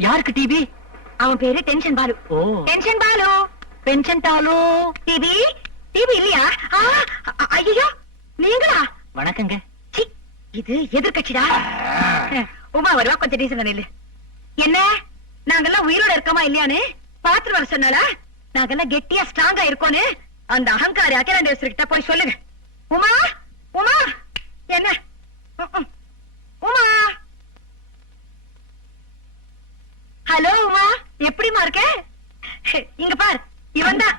யாருக்கு டிவி அவன் பேரு டென்ஷன் பாலு. ஓ. டென்ஷன் பாலு. பென்ஷன் டாலு டிவி டிவி இல்லையா? ஐயோ நீங்களா? வணக்கங்க. இது எதிர்கட்சிடா உமா வருவா கொஞ்சம் டீசன் நில்லு. என்ன? நாங்கெல்லாம் உயிரோட இருக்கோமா இல்லையான்னு? பாத்துட்டு வர சொன்னாலா நாங்கெல்லாம் கெட்டியா ஸ்ட்ராங்கா இருக்கோன்னு? அந்த அகங்காரி அகிலாண்டேஸ்வரி கிட்ட போய் சொல்லுங்க. உமா உமா என்ன. உமா! ஹலோ உமா. எப்படிமா இருக்க? இங்க பார். இவன் தான்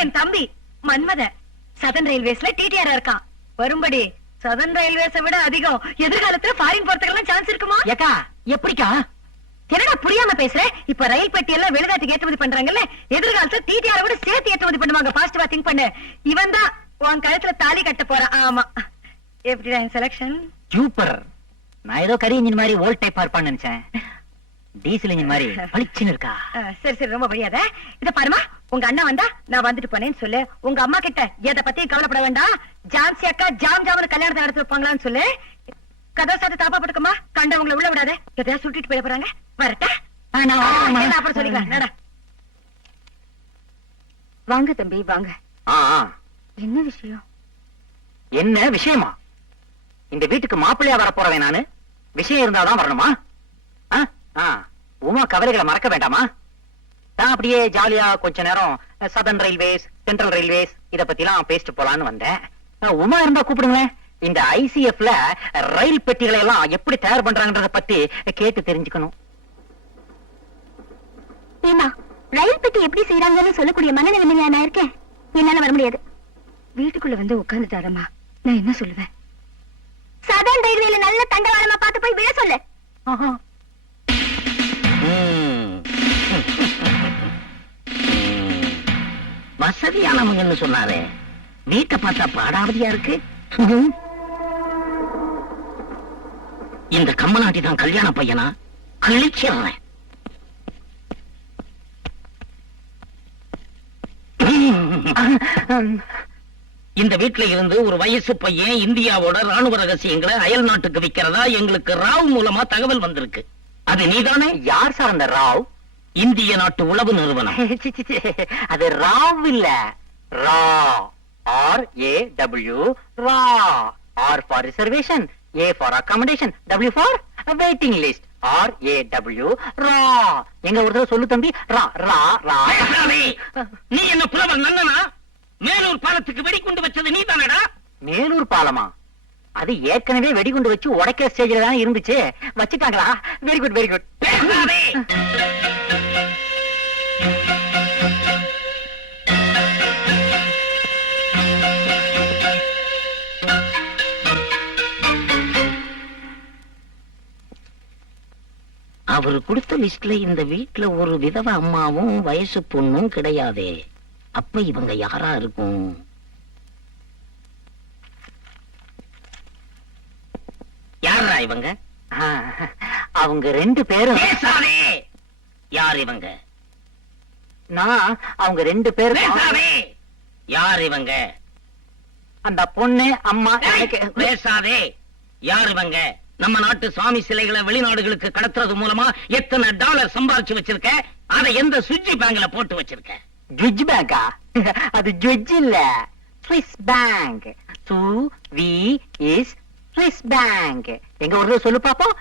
என் தம்பி மன்மத சதன் ரயில்வேஸ்ல டிடிஆர் இருக்கான். வரும்படி சதன் ரயில்வேஸ விட அதிகம். எதிர்காலத்துல ஃபாரின் போறதுக்கெல்லாம் சான்ஸ் இருக்குமா? ஏக்கா எப்படிக்கா? என்னடா புரியாம பேசுற? இப்ப ரயில் பெட்டி எல்லாம் வெளிநாட்டுக்கு ஏற்றுமதி பண்றாங்கல்ல? எதிர்காலத்துல டிடிஆர் விட சேர்த்து ஏற்றுமதி பண்ணுவாங்க. பாசிட்டிவா திங்க் பண்ணு. இவன் தான் உன் கழுத்துல தாலி கட்ட போறான். ஆமா. எப்படிடா செலக்ஷன் சூப்பர் நான் ஏதோ கரி இன்ஜின் மாதிரி ஓல்ட் டைப்பா இருப்பான்னு நினைச்சேன். டீசல் இன்ஜின் மாதிரி பளிச்சுன்னு இருக்கா? சரி சரி ரொம்ப வழியாத இத பாருமா உங்க அண்ணா வந்தா நான் வந்துட்டு போனேன்னு சொல்லு. உங்க அம்மா கிட்ட எதை பத்தியும் கவலைப்பட வேண்டாம். ஜான்சி அக்கா ஜாம் ஜாமனு கல்யாணத்தை நடத்தி வைப்பாங்களான்னு சொல்லு. கதவு சாத்து தாப்பா போட்டுக்கமா கண்டவங்களை உள்ள விடாத. எதையா சுட்டிட்டு போயிட போறாங்க. வரட்டா? அப்புறம் சொல்லிக்கலாம் நடா. வாங்க தம்பி வாங்க. என்ன விஷயம்? என்ன விஷயமா? இந்த வீட்டுக்கு மாப்பிள்ளையா வர போறவன் நானு? விஷயம் இருந்தாதான் வரணுமா? ஆ? உமா கவலைகளை மறக்க வேண்டாமா? நான் அப்படியே ஜாலியா கொஞ்ச நேரம் சதன் ரயில்வேஸ் சென்ட்ரல் ரயில்வேஸ் இத பத்தி எல்லாம் பேசிட்டு போலான்னு வந்தேன். உமா இருந்தா கூப்பிடுங்களேன். இந்த ஐசிஎஃப்ல ரயில் பெட்டிகளை எல்லாம் எப்படி தயார் பண்றாங்கன்றத பத்தி கேட்டு தெரிஞ்சுக்கணும். ஏமா ரயில் பெட்டி எப்படி செய்யறாங்கன்னு சொல்லக்கூடிய மனநிலைமையில நான் இருக்கேன். என்னால வர முடியாது. வீட்டுக்குள்ள வந்து உட்கார்ந்துட்டாரம்மா. நான் என்ன சொல்லுவேன்? சதன் ரயில்வேல நல்ல தண்டவாளமா பார்த்து போய் விழ சொல்லு. வசதியானவங்கன்னு சொன்னாரே. வீட்டை பார்த்தா பாடாவதியா இருக்கு? இந்த கம்மநாட்டி தான் கல்யாண பையனா? கிழிச்சிடுறேன் இந்த வீட்ல இருந்து ஒரு வயசு பையன் இந்தியாவோட ராணுவ ரகசியங்களை அயல் நாட்டுக்கு விக்கிறதா எங்களுக்கு ராவ் மூலமா தகவல் வந்திருக்கு. அது நீதானே? யார் சார் அந்த ராவ்? இந்திய நாட்டு உளவு நிறுவனம். அது ராவ் இல்ல. ரா ஆர் ஏ டபிள்யூ ரா. R for reservation A for accommodation W for waiting list R A W ரா. எங்க ஒரு தடவை சொல்லு தம்பி. ரா ரா ரா. நீ என்ன புலவர் நன்னனா? மேலூர் பாலத்துக்கு வெடிகுண்டு வச்சது நீ தானடா மேலூர் பாலமா? அது ஏற்கனவே வெடிகுண்டு வச்சு உடைக்கிற ஸ்டேஜ்ல தான் இருந்துச்சு. வச்சுட்டாங்களா வெரி குட் வெரி குட் அவரு கொடுத்த லிஸ்ட்ல இந்த வீட்ல ஒரு விதவ அம்மாவும் வயசு பொண்ணும் கிடையாதே. அப்ப இவங்க யாரா இருக்கும்? யாரா இவங்க? அவங்க ரெண்டு பேரும். யார் இவங்க? நான் அவங்க ரெண்டு பேரும். யார் இவங்க? அந்த பொண்ணு அம்மா பேசாதே! யார் இவங்க? நம்ம நாட்டு சுவாமி சிலைகளை வெளிநாடுகளுக்கு கடத்துறது மூலமா எத்தனை டாலர் சம்பாரிச்சு வச்சிருக்க? அதை எந்த சுவிட்ச் பேங்க்ல போட்டு வச்சிருக்க? ஜுவஜ் பேங்கா அது ஜுவஜ் இல்ல. ஸ்விஸ் பேங்க் சு வி இஸ் ஸ்விஸ் பேங்க் எங்க ஒரு சொல்லு பாப்போம்.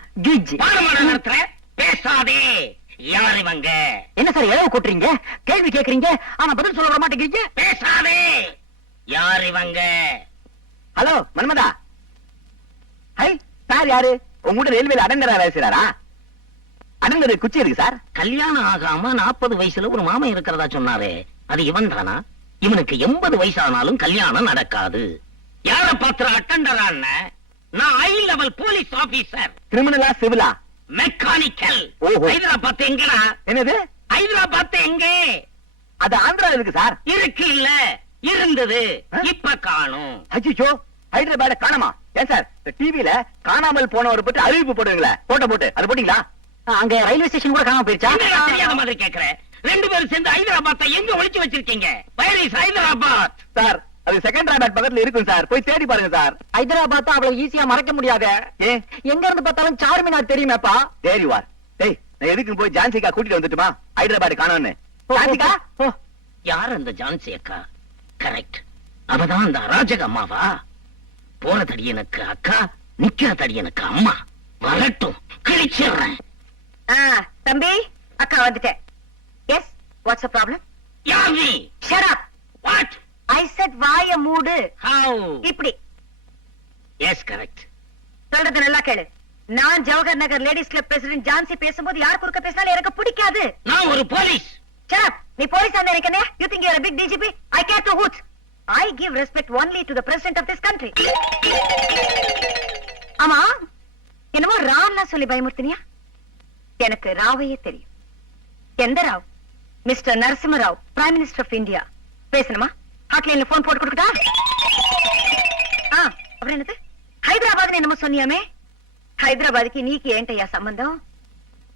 நடத்துற பேசாதே. யார் இவங்க? என்ன சார் இளவு கொட்டுறீங்க? கேள்வி கேக்குறீங்க. ஆனா பதில் சொல்ல வர மாட்டேங்கிறீங்க. பேசாதே. யார் இவங்க? ஹலோ மன்மதா. ஹை சார் யாரு? உங்க கூட ரயில்வேல அடங்கரா வேலை செய்றாரா? அடங்கரு குச்சி இருக்கு சார்? கல்யாணம் ஆகாம நாற்பது வயசுல ஒரு மாமன் இருக்கிறதா சொன்னாரே. அது இவன் தானா? இவனுக்கு எண்பது வயசானாலும் கல்யாணம் நடக்காது. யார பாத்திர அட்டண்டரான்னு நான் ஹை லெவல் போலீஸ் ஆபீசர் கிரிமினலா சிவிலா மெக்கானிக்கல். ஹைதராபாத் எங்கடா? என்னது? ஹைதராபாத் எங்கே? அது ஆந்திரால இருக்கு சார்? இருக்கு இல்ல. இருந்தது? இப்ப காணும். அச்சிச்சோ. ஹைதராபாத் காணாமா? ஏன் சார்? டிவில காணாமல் போனவர் பத்தி அறிவிப்பு போடுவீங்களே? போட்டோ போட்டு. அது போட்டீங்களா? அங்க ரயில்வே ஸ்டேஷன் கூட காணாம போயிருச்சா? தெரியாத மாதிரி கேக்குறேன் ரெண்டு பேரும் சேர்ந்து ஹைதராபாத்தை எங்க ஒளிச்சு வச்சிருக்கீங்க? Is ஹைதராபாத்? சார் அது செகண்ட் ராபேட் பக்கத்துல இருக்கும் சார். போய் தேடி பாருங்க சார். ஹைதராபாத் அவ்வளவு ஈஸியா மறக்க முடியாது. ஏ? எங்க இருந்து பார்த்தாலும் சார்மினார் தெரியுமேப்பா? தேடி வார் டேய் நான் எதுக்கு போய் ஜான்சிகா கூட்டிட்டு வந்துட்டுமா? ஹைதராபாத் காணோன்னு. ஜான்சிகா ஓ யார் அந்த ஜான்சி அக்கா? கரெக்ட் அவதான் அந்த அராஜக அம்மாவா? போற தடியனுக்கு அக்கா நிக்கிற தடியனுக்கு அம்மா. வரட்டும் கிழிச்சிடுறேன். தம்பி அக்கா வந்துட்டேன். எஸ் வாட்ஸ் ப்ராப்ளம் நீ? Shut up what I said வாய மூடு. ஹவு இப்படி. எஸ் கரெக்ட் சொல்றது நல்லா கேளு. நான் Jawahar Nagar ladies club president Jhansi பேசும்போது யார் குறுக்க பேசினாலும் எனக்கு பிடிக்காது. நான் ஒரு போலீஸ். Up! நீ போலீஸ் அந்த எனக்கு You think you're a big DGP? I care to hoots. I give respect only to the president of this country. ஆமா என்னமோ ராவ்லாம் சொல்லி பயமுறுத்தினியா எனக்கு ராவையே தெரியும் எந்த Rao mister Narasimha Rao prime minister of India பேசணுமா ஹாட்லைன்ல போன் போட்டு கொடுக்கட்டா ஆ அப்புறம் என்னது హైదరాబాద్ என்னமో சொன்னியாமே హైదరాబాద్కి నీకు ఏంటయ్యా సంబంధం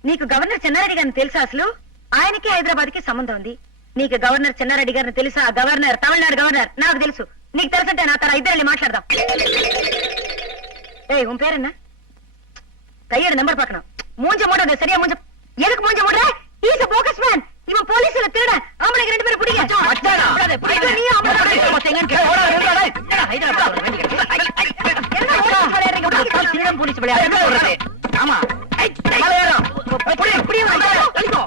నీకు గవర్నర్ చెన్నారెడ్డి గారిని తెలుసా అసలు ఆయనకి హైదరాబాద్ కి సంబంధం ఉంది నీకు గవర్నర్ చెన్నారెడ్డి గారిని తెలుసా గవర్నర్ తమిళనాడు గవర్నర్ నాకు తెలుసు నీకు తెలుసంటే నా తర ఇద్దరు వెళ్ళి మాట్లాడదాం ஏய் உன் பேர் என்ன கையோட நம்பர் பார்க்கணும் மூஞ்ச மூடாத சரியா மூஞ்ச எதுக்கு மூஞ்ச மூடுற இஸ் a போக்கஸ் மேன் இவன் போலீஸ்ல திருட ஆம்பளைங்க ரெண்டு பேரும் பிடிங்க மச்சானா? ஐயோ, நீ ஆம்பளை என்ன போலீஸ் விளையாடுறீங்க? பிடிக்க போலீஸ் விளையாடு சொல்றது ஆமா ஐ, ஐ, புடி, புடி, தள்ளிக்கோ,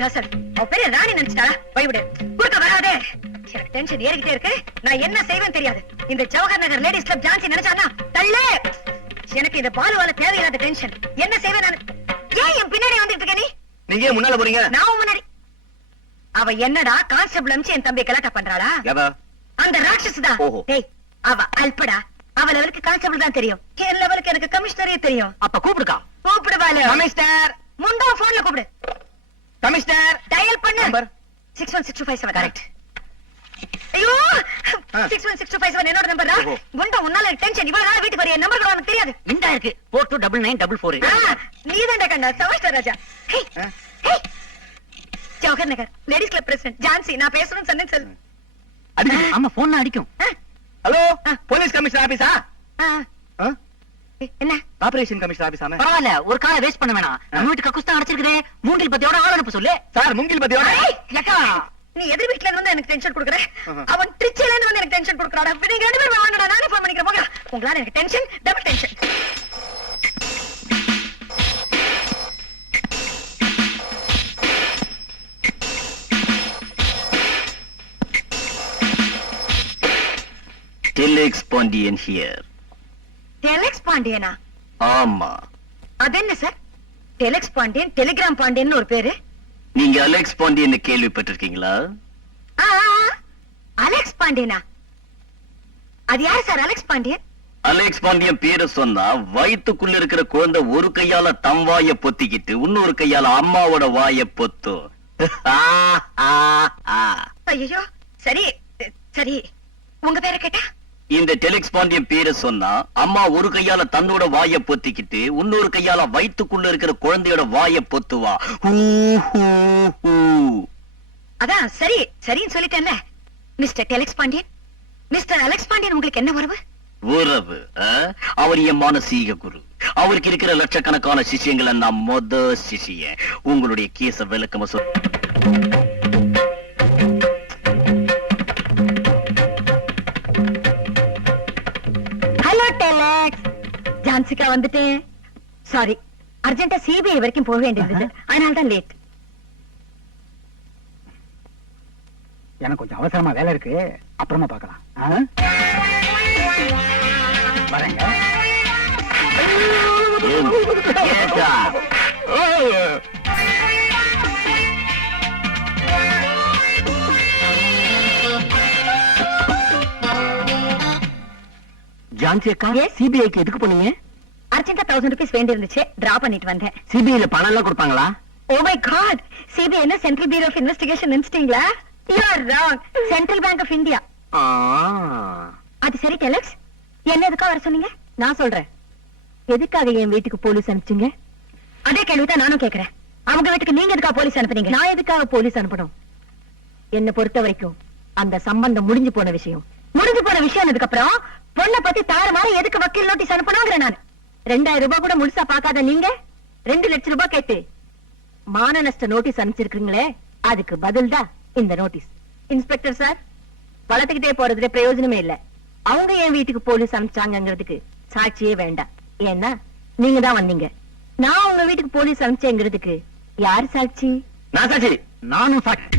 Herself? அவ பெரிய ராணி நினைச்சிட்டாளா? பயவிடு. குறுக்க வராதே. எனக்கு டென்ஷன் ஏறிக்கிட்டே இருக்கு. நான் என்ன செய்வேன் தெரியாது. இந்த ஜவஹர் நகர் லேடிஸ் கிளப் ஜான்சி நினைச்சானா? தள்ளு. எனக்கு இந்த பாலுவால தேவையில்லாத டென்ஷன். என்ன செய்வேன் நான்? ஏன் என் பின்னாடி வந்துட்டு இருக்க நீ? நீங்க முன்னால போறீங்க நான் முன்னாடி. அவ என்னடா கான்ஸ்டபிள் அமிச்சு என் தம்பி கலாட்டா பண்றாளா அந்த ஓஹோ. டேய் அவ அல்படா அவ லெவலுக்கு கான்ஸ்டபிள் தான் தெரியும் என் லெவலுக்கு எனக்கு கமிஷனரே தெரியும் அப்ப கூப்பிடுக்கா கூப்பிடுவாளு கமிஷனர் முண்டா போன்ல கூப்பிடு கமிஷனர். டயல் பண்ணு. Number. Six one six two five seven correct ஐயோ! ஆ. Six one six two five seven என்னோட நம்பர். குண்டா உன்னால டென்ஷன் இவ்வளவு நாள் வீட்டுக்கு வரைய? நம்பர் கூட உனக்கு தெரியாது. இந்தா இருக்கு. Four two double nine double four நீ தான்டா கண்ணா. Semester Raja. Hey. Hey Jawahar Nagar ladies club president Jhansi நான் பேசணும்னு சொன்னேன் சொல்லு. அடிக்குது. ஆமா போன் அடிக்கும். ஹலோ. போலீஸ் கமிஷனர் ஆபீஸா என்ன? ஆபரேஷன் கமிஷனர் ஆபீஸாமே பரவாயில்ல ஒரு காலை வேஸ்ட் பண்ண வேணாம். நம்ம வீட்டு கக்குஸ்தான் அடைச்சிருக்கிறே மூங்கில் பத்தியோட ஆள் அனுப்ப சொல்லு. சார் முங்கில் பத்தியோட. ஏய், ஏக்கா நீ எதிர் வீட்ல இருந்து வந்து எனக்கு டென்ஷன் கொடுக்குற. அவன் திருச்சியில இருந்து வந்து எனக்கு டென்ஷன் கொடுக்குறாடா. நீங்க ரெண்டு பேரும் வாங்கடா நானே ஃபோன் பண்ணிக்கிறேன் போங்க. உங்களால எனக்கு tension double tension telex Pandian here telex பாண்டியனா? ஆமா. அது என்ன sir? Telex Pandian telegram Pandian ஒரு பேரு. நீங்க அலெக்ஸ் பாண்டியன் கேள்விப்பட்டிருக்கீங்களா. அலெக்ஸ் பாண்டியனா? அது யார் sir Alex Pandian? Alex Pandian பேரை சொன்னா வயித்துக்குள்ள இருக்கிற குழந்தை ஒரு கையால தம் வாய பொத்திக்கிட்டு இன்னொரு கையால அம்மாவோட வாய பொத்தும் ஐயோ சரி சரி. உங்க பேரை கேட்டா? இந்த டெலெக்ஸ் பாண்டியன் பேரை சொன்னா அம்மா ஒரு கையால தன்னோட வாய பொத்திக்கிட்டு இன்னொரு கையால வயித்துக்குள்ள இருக்கிற குழந்தையோட வாய பொத்துவா. அதான் சரி சரின்னு சொல்லிட்டேன்ல. Mister telex Pandian mister Alex Pandian உங்களுக்கு என்ன உறவு? உறவு? அவர் என் மானசீக குரு. அவருக்கு இருக்கிற லட்சக்கணக்கான சிஷியங்களை நான் மொத சிஷியன். உங்களுடைய கேச விளக்கமா சொல் ஜான்சிகா வந்துட்டேன். சாரி அர்ஜென்ட்டா சிபிஐ வரைக்கும் போக வேண்டியது அதனால தான் லேட் எனக்கு கொஞ்சம் அவசரமா வேலை இருக்கு. அப்புறமா பார்க்கலாம்? வரேங்க. ஜான்சி அக்கா Yes? சிபிஐக்கு எதுக்கு அர்ஜென்ட்டா தௌசண்ட் ருபீஸ் வேண்டி இருந்துச்சு டிரா பண்ணிட்டு வந்தேன். சிபிஐல பணம் எல்லாம் கொடுப்பாங்களா? ஓ மை காட் சிபிஐ என்ன? Central bureau of investigation நினைச்சிட்டீங்களா you are wrong central bank of India. அது சரி டெலக்ஸ் என்ன எதுக்கா வர சொன்னீங்க? நான் சொல்றேன். எதுக்காக என் வீட்டுக்கு போலீஸ் அனுப்பிச்சீங்க? அதே கேள்விதான் நானும் கேக்குறேன். அவங்க வீட்டுக்கு நீங்க எதுக்கா போலீஸ் அனுப்புனீங்க? நான் எதுக்காக போலீஸ் அனுப்பணும்? என்ன பொறுத்த வரைக்கும் அந்த சம்பந்தம் முடிஞ்சு போன விஷயம். முடிஞ்சு போன விஷயம் அதுக்கு அப்புறம் பொண்ணை பத்தி தாறுமாறு எதுக்கு வக்கீல் நோட்டீஸ் அனுப்பணுங்கிற நான். ரெண்டாயிரம் ரூபாய் கூட முழுசா பாக்காத நீங்க? ரெண்டு லட்சம் ரூபாய் கேட்டு. மான நஷ்ட நோட்டீஸ் அனுப்பிச்சிருக்கீங்களே அதுக்கு பதில் தான் இந்த நோட்டீஸ். இன்ஸ்பெக்டர் சார் வளர்த்துக்கிட்டே போறதுல பிரயோஜனமே இல்ல. அவங்க என் வீட்டுக்கு போலீஸ் அனுப்பிச்சாங்கிறதுக்கு சாட்சியே வேண்டாம். ஏன்னா நீங்க தான் வந்தீங்க. நான் உங்க வீட்டுக்கு போலீஸ் அனுப்பிச்சேங்கிறதுக்கு யார் சாட்சி? நான் சாட்சி. நானும் சாட்சி.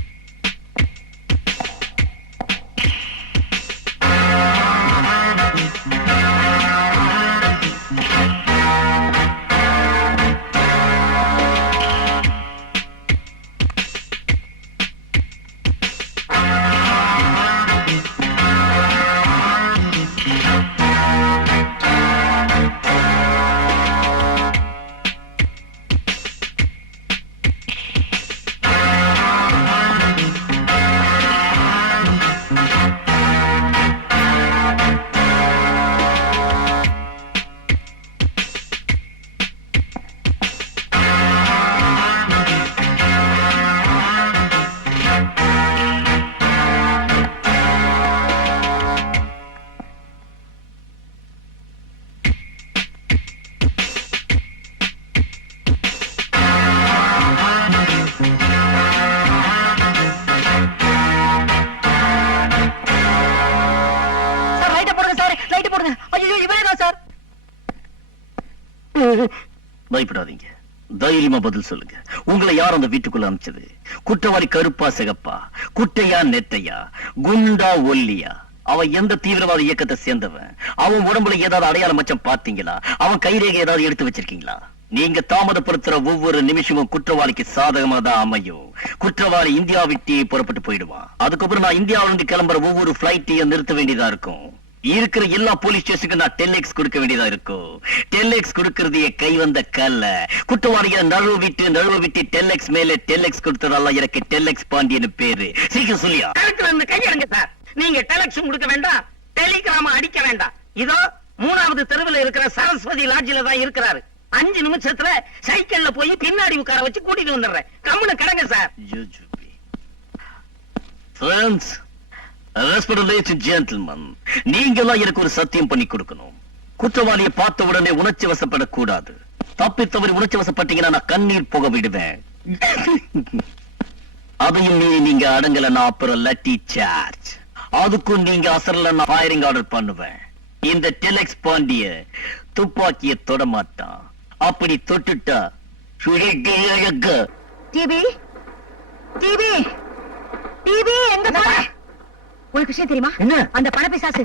தைரியமா பதில் சொல்லுங்க. உங்களை யார் அந்த வீட்டுக்குள்ள அனுப்பிச்சது? குற்றவாளி கருப்பா சிகப்பா? குட்டையா நெட்டையா? குண்டா ஒல்லியா? அவன் எந்த தீவிரவாத இயக்கத்தை சேர்ந்தவன்? அவன் உடம்புல ஏதாவது அடையாளம் மச்சம் பாத்தீங்களா அவன் கைரேகை ஏதாவது எடுத்து வச்சிருக்கீங்களா? நீங்க தாமதப்படுத்துற ஒவ்வொரு நிமிஷமும் குற்றவாளிக்கு சாதகமா தான் அமையும். குற்றவாளி இந்தியா விட்டு புறப்பட்டு போயிடுவான். அதுக்கப்புறம் நான் இந்தியாவிலிருந்து கிளம்புற ஒவ்வொரு பிளைட்டையும் நிறுத்த வேண்டியதா இருக்கும். இருக்கிற எல்லா போலீஸ் ஸ்டேஷனுக்கு நான் டெல்லெக்ஸ் கொடுக்க வேண்டியதா இருக்கும் கொடுக்கறது என் கை வந்த கல்ல. குற்றவாளிகளை நழுவ விட்டு நழுவ விட்டு டெல்லெக்ஸ் மேல டெல்லெக்ஸ் கொடுத்ததால எனக்கு டெல்லெக்ஸ் பாண்டியன் பேரு. சீக்கிரம் சொல்லியா? இருந்து கையெடுங்க சார் நீங்க டெலக்ஷன் கொடுக்க வேண்டாம். டெலிகிராம அடிக்க வேண்டாம். இதோ மூணாவது தெருவில் இருக்கிற சரஸ்வதி லாட்ஜில தான் இருக்கிறாரு. அஞ்சு நிமிஷத்துல சைக்கிள்ல போய் பின்னாடி உட்கார வச்சு கூட்டிட்டு வந்துடுறேன். கம்முன்னு கிடங்க சார் நீங்கெல்லாம் எனக்கு ஒரு சத்தியம் பண்ணி கொடுக்கணும். குற்றவாளியை பார்த்த உடனே உணர்ச்சி வசப்படக்கூடாது. தப்பித்தவரை உணர்ச்சி வசப்பட்டீங்கன்னா நான் கண்ணீர் புக விடுவேன். அதையும் மீறி நீங்க அடங்கலன்னா அப்புறம் லட்டி சார்ஜ் அதுக்கும் நீங்க அசரலன்னா ஃபயரிங் ஆர்டர் பண்ணுவேன். இந்த டெலெக்ஸ் பாண்டிய துப்பாக்கிய தொட மாட்டான். அப்படி தொட்டுட்டா டிபி அழகு டிவி எங்க உனக்கு விஷயம் தெரியுமா? என்ன? அந்த பணப்பிசாசு.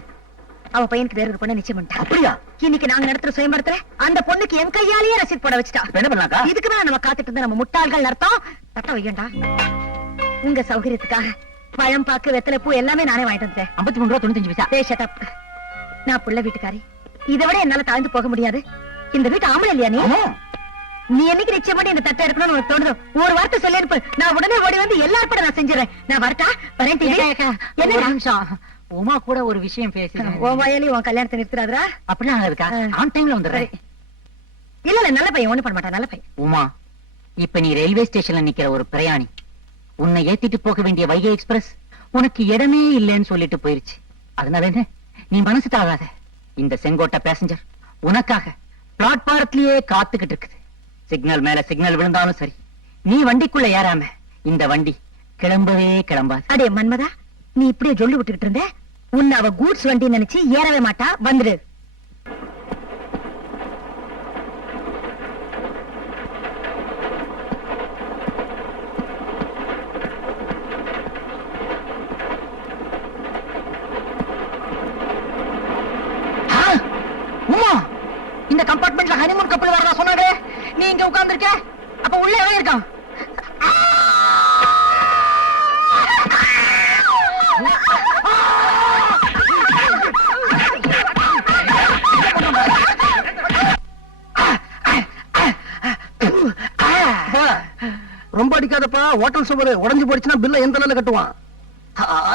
அவ பையனுக்கு வேற ஒரு பொண்ணை நிச்சயம் பண்ணிட்டா. அப்படியா? இன்னைக்கு நாங்க நடத்துற சுயம்பரத்துல அந்த பொண்ணுக்கு என் கையாலேயே ரசீது போட வச்சுட்டா. என்ன பண்ணலாக்கா? இதுக்கு மேல நம்ம காத்துட்டு இருந்தா நம்ம முட்டாள்கள் அர்த்தம். தட்ட வையண்டா. உங்க சௌகரியத்துக்காக பழம் பாக்கு வெத்தலை பூ எல்லாமே நானே வாங்கிட்டு வந்துட்டேன். ஐம்பத்தி மூணு ரூபா தொண்ணூத்தஞ்சு பைசா. நான் புள்ள வீட்டுக்காரி. இதை விட என்னால தாழ்ந்து போக முடியாது. இந்த வீட்டு ஆம்பளை இல்லையா நீ. நீ என்னைக்கு நிச்சயம் பண்ணி இந்த தட்டை எடுக்கணும்னு உனக்கு தோணுதோ? ஒரு வார்த்தை சொல்லி அனுப்பு நான் உடனே ஓடி வந்து எல்லாரும் கூட நான் செஞ்சிடறேன். நான் வரட்டா? வரேன் என்ன? நிமிஷம். உமா கூட ஒரு விஷயம் பேசுறேன் உன் வயலி உன் கல்யாணத்தை நிறுத்துறாதா அப்படிலாம் இருக்கா. ஆன் டைம்ல வந்துடுறேன். இல்ல இல்ல நல்ல பையன் ஒண்ணு பண்ண மாட்டான் நல்ல பையன். உமா இப்ப நீ ரயில்வே ஸ்டேஷன்ல நிக்கிற ஒரு பிரயாணி. உன்னை ஏத்திட்டு போக வேண்டிய வைகை எக்ஸ்பிரஸ் உனக்கு இடமே இல்லைன்னு சொல்லிட்டு போயிருச்சு. அதனால என்ன? நீ மனசு தாகாத இந்த செங்கோட்டை பேசஞ்சர் உனக்காக பிளாட்பாரத்திலேயே காத்துக்கிட்டு இருக்குது. சிக்னல் மேல சிக்னல் விழுந்தாலும் சரி. நீ வண்டிக்குள்ள ஏறாம இந்த வண்டி கிளம்பவே கிளம்பாது. அடே மன்மதா நீ இப்படியே சொல்லி விட்டுக்கிட்டு இருந்த? உன்னை அவ கூட்ஸ் வண்டி நினைச்சு ஏறவே மாட்டா வந்துடு அடிக்காதப்பா ஹோட்டல் சுவர் உடைஞ்சு போயிடுச்சுன்னா பில்ல எந்த நிலையில கட்டுவான்?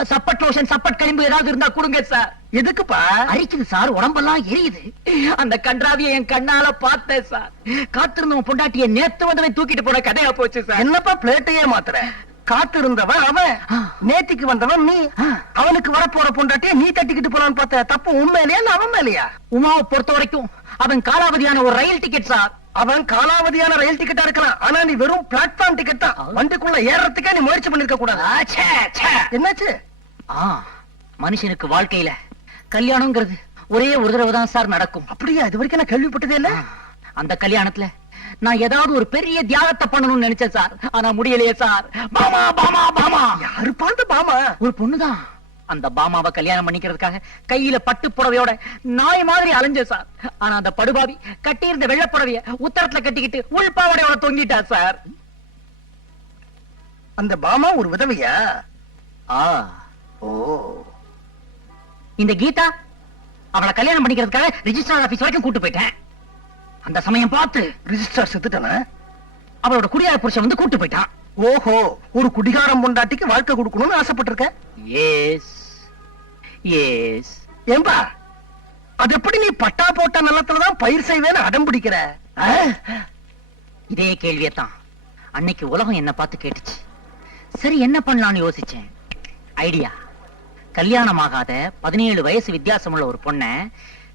சப்பட் லோஷன் சப்பட் களிம்பு ஏதாவது இருந்தா கொடுங்க சார் எதுக்குப்பா? அரிக்குது சார் உடம்பெல்லாம் எரியுது. அந்த கன்றாவிய என் கண்ணால பார்த்தேன் சார் காத்திருந்தவன் பொண்டாட்டிய நேத்து வந்தவன் தூக்கிட்டு போன கதையா போச்சு சார் என்னப்பா பிளேட்டையே மாத்துற? காத்து இருந்தவன் அவன் நேத்திக்கு வந்தவன் நீ. அவனுக்கு வரப்போற பொண்டாட்டிய நீ தட்டிக்கிட்டு போலான்னு பார்த்த தப்பு உண்மையிலேயா அவன் மேலையா? உமாவை பொறுத்த வரைக்கும் அவன் காலாவதியான ஒரு ரயில் டிக்கெட் சார் அவன் காலாவதியான ரயில் டிக்கெட்டா இருக்கலாம். ஆனா நீ வெறும் பிளாட்ஃபார்ம் டிக்கெட் தான் வண்டிக்குள்ள ஏறறதுக்கே நீ முயற்சி பண்ணிருக்க கூடாது. என்னாச்சு? மனுஷனுக்கு வாழ்க்கையில கல்யாணம்ங்கிறது ஒரே ஒரு தடவை தான் சார் நடக்கும். அப்படியா? இது வரைக்கும் நான் கேள்விப்பட்டதே இல்ல. அந்த கல்யாணத்துல நான் ஏதாவது ஒரு பெரிய தியாகத்தை பண்ணணும்னு நினைச்சேன் சார். ஆனா முடியலையே சார். பாமா பாமா பாமா. யாரு பார்த்து பாமா? ஒரு பொண்ணுதான். அந்த பாமாவை கல்யாணம் பண்ணிக்கிறதுக்காக கையில பட்டு புடவையோட நாய் மாதிரி அலைஞ்சேன் சார். ஆனா அந்த படுபாவி கட்டியிருந்த வெள்ளை புடவைய உத்தரத்துல கட்டிக்கிட்டு உள்பாவடையோட தொங்கிட்டா சார். அந்த பாமா ஒரு விதவையா ஆ. ஓ. இந்த கீதா அவளை கல்யாணம் பண்ணிக்கிறதுக்காக ரிஜிஸ்டர் ஆபீஸ் வரைக்கும் கூட்டு போயிட்டேன். அந்த சமயம் பார்த்து ரிஜிஸ்டர் செத்துட்டானா? அவளோட குடியார புருஷன் வந்து கூட்டு போயிட்டான். ஓஹோ ஒரு குடிகாரம் பொண்டாட்டிக்கு வாழ்க்கை கொடுக்கணும்னு ஆசைப்பட்டிருக்க? எஸ் எஸ் ஏம்பா அது எப்படி நீ பட்டா போட்ட நிலத்துலதான் பயிர் செய்வேன்னு அடம் பிடிக்கிற? இதே கேள்வியத்தான். அன்னைக்கு உலகம் என்ன பார்த்து கேட்டுச்சு. சரி என்ன பண்ணலாம்னு யோசிச்சேன். ஐடியா கல்யாணம் ஆகாத பதினேழு வயசு வித்தியாசமுள்ள ஒரு பொண்ண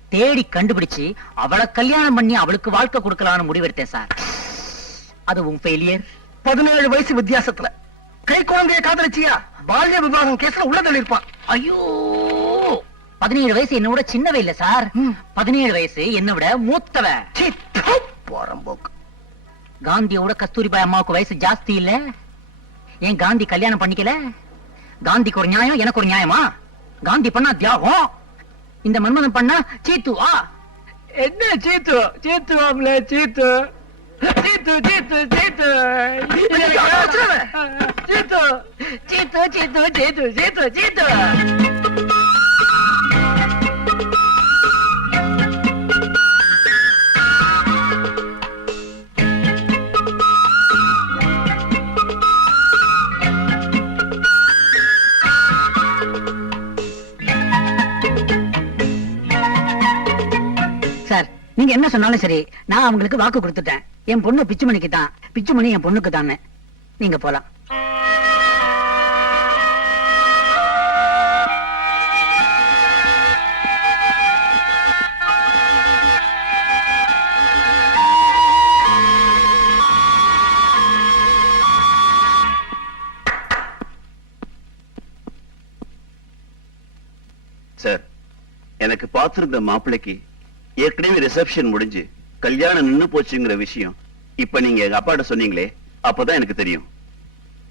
தேடி கண்டுபிடிச்சு அவளை கல்யாணம் பண்ணி அவளுக்கு வாழ்க்கை கொடுக்கலாம்னு முடிவெடுத்தேன் சார். அதுவும் ஃபெயிலியர் பதினேழு வயசு வித்தியாசத்துல. கை குழந்தைய காதலிச்சியா? பால்ய விவாகம் கேஸ்ல உள்ள தள்ளிருப்பான் ஐயோ! பதினேழு வயசு என்ன விட சின்னவ இல்ல சார். பதினேழு வயசு என்ன விட மூத்தவ. போறம்போக்கு காந்தியோட கஸ்தூரிபாய் அம்மாவுக்கு வயசு ஜாஸ்தி இல்ல. ஏன் காந்தி கல்யாணம் பண்ணிக்கல? காந்திக்கு ஒரு நியாயம் எனக்கு ஒரு நியாயமா? காந்தி பண்ணா தியாகம். இந்த மன்மதன் பண்ணா சீத்துவா. என்ன சீத்து? சீத்துவாங்களே சீத்து. சீத்து சீத்து சீத்து. சீத்து சீத்து சீத்து சீத்து சீத்து. என்ன சொன்னாலும் சரி நான் அவங்களுக்கு வாக்கு கொடுத்துட்டேன். என் பொண்ணு பிச்சுமணிக்கு தான் பிச்சுமணி என் பொண்ணுக்கு தானே நீங்க போலாம். சார் எனக்கு பார்த்திருந்த மாப்பிள்ளைக்கு ஏற்கனவே ரிசப்ஷன் முடிஞ்சு கல்யாணம் நின்னு போச்சுங்கிற விஷயம் இப்ப நீங்க எங்க அப்பாட்ட சொன்னீங்களே அப்பதான் எனக்கு தெரியும்.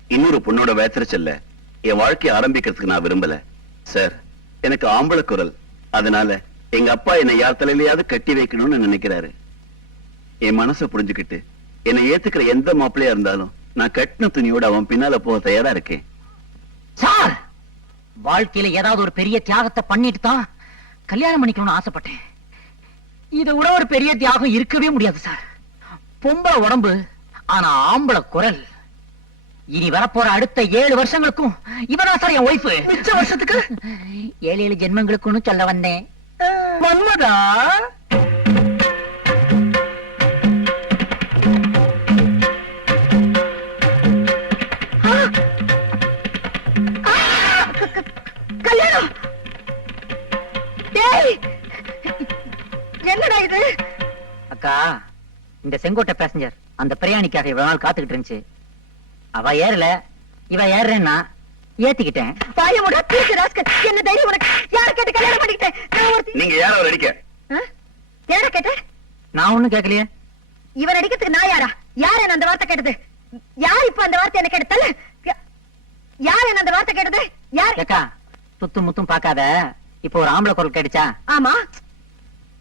இன்னொரு பொண்ணோட வேத்திரச்சல்ல என் வாழ்க்கையை ஆரம்பிக்கிறதுக்கு நான் விரும்பல. சார் எனக்கு ஆம்பளை குரல். அதனால எங்க அப்பா என்னை யார் தலையிலையாவது கட்டி வைக்கணும்னு நினைக்கிறாரு. என் மனசை புரிஞ்சுக்கிட்டு என்னை ஏத்துக்கிற எந்த மாப்பிள்ளையா இருந்தாலும் நான் கட்டின துணியோட அவன் பின்னால போக தயாரா இருக்கேன். சார்! வாழ்க்கையில ஏதாவது ஒரு பெரிய தியாகத்தை பண்ணிட்டு தான் கல்யாணம் பண்ணிக்கணும்னு ஆசைப்பட்டேன். இதை விட ஒரு பெரிய தியாகம் இருக்கவே முடியாது சார். பொம்பளை உடம்பு ஆனா ஆம்பளை குரல். இனி வரப்போற அடுத்த ஏழு வருஷங்களுக்கும் இவதான் சார் என் ஒய்ஃபு மிச்ச வருஷத்துக்கு? ஏழு ஏழு ஜென்மங்களுக்குன்னு சொல்ல வந்தேன். மன்மதா என்னடா இது? அக்கா இந்த செங்கோட்டை பேசஞ்சர் அந்த பிரயாணிக்காக இவ்வளவு நாள் காத்துக்கிட்டு இருந்துச்சு. அவ ஏறல. இவ ஏறுறேன்னா ஏத்திக்கிட்டேன். பாய முடா திருச்சி ராஸ்கல். என்ன தைரியம் உனக்கு? யார கேட்டு கல்யாணம் பண்ணிக்கிட்டேன் நான் ஒருத்தி நீங்க யார அவர் அடிக்க? ஆ? யார கேட்ட? நான் ஒண்ணும் கேட்கலையே. இவன் அடிக்கிறதுக்கு நான் யாரா? யார் என்ன அந்த வார்த்தை கேட்டது? யார் இப்ப அந்த வார்த்தை என்ன கேட்டது? யார் என்ன அந்த வார்த்தை கேட்டது? யார் ஏக்கா சுத்தும் முத்தும் பார்க்காத. இப்போ ஒரு ஆம்பளை குரல் கேட்டுச்சா? ஆமா.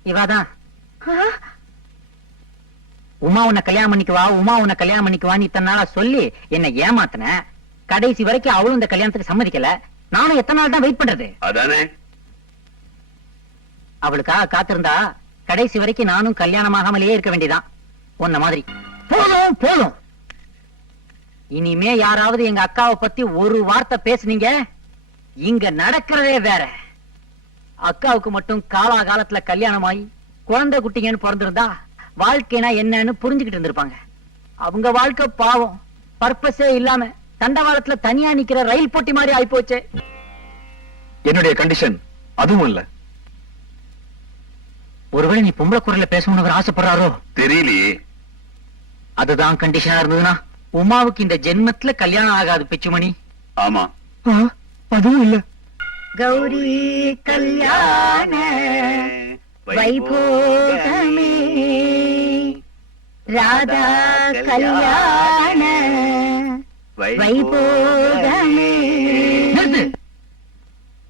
இவாதான்? உமா உன்னை கல்யாணம் பண்ணிக்குவா? உமா உன்னை கல்யாணம் பண்ணிக்குவான்னு இத்தனை நாளா சொல்லி என்ன ஏமாத்தின. கடைசி வரைக்கும் அவளும் இந்த கல்யாணத்துக்கு சம்மதிக்கல. நானும் எத்தனை நாள் தான் வெயிட் பண்றது? அதானே? அவளுக்காக காத்திருந்தா கடைசி வரைக்கும் நானும் கல்யாணமாகாமலேயே இருக்க வேண்டியதான் உன்ன மாதிரி. போதும் போதும். இனிமே யாராவது எங்க அக்காவை பத்தி ஒரு வார்த்தை பேசுனீங்க இங்க நடக்கிறதே வேற. அக்காவுக்கு மட்டும் காலா காலத்துல கல்யாணமாயி குழந்தை குட்டிங்கன்னு பிறந்திருந்தா வாழ்க்கைனா என்னன்னு புரிஞ்சுக்கிட்டு இருந்திருப்பாங்க. அவங்க வாழ்க்கை பாவம் பர்பஸே இல்லாம தண்டவாளத்துல தனியா நிக்கிற ரயில் போட்டி மாதிரி ஆயிப்போச்சு. என்னுடைய கண்டிஷன் அதுவும் இல்ல. ஒருவேளை நீ பொம்பளை குரல்ல பேசணும்னு அவர் ஆசைப்படுறாரோ? தெரியலையே. அதுதான் கண்டிஷனா இருந்ததுன்னா உமாவுக்கு இந்த ஜென்மத்துல கல்யாணம் ஆகாது பிச்சுமணி. ஆமா. அதுவும் இல்ல. கௌரி கல்யாண வைபோகமே. ராதா கல்யாண வைபோகமே.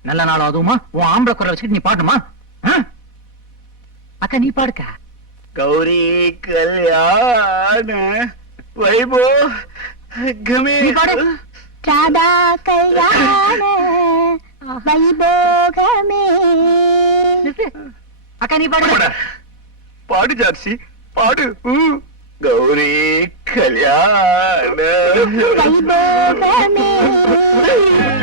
நல்ல நாளும் அதுவுமா? உன் ஆம்பளை குரல் வச்சுக்கிட்டு நீ பாடுமா அக்கா நீ பாடுக்கா. கௌரி கல்யாண வைபோ கமே ராதா கல்யாண வைபோகமே. அக்கா நீ பாடு. பாடு. ஜார்சி பாடு. கௌரி கல்யாண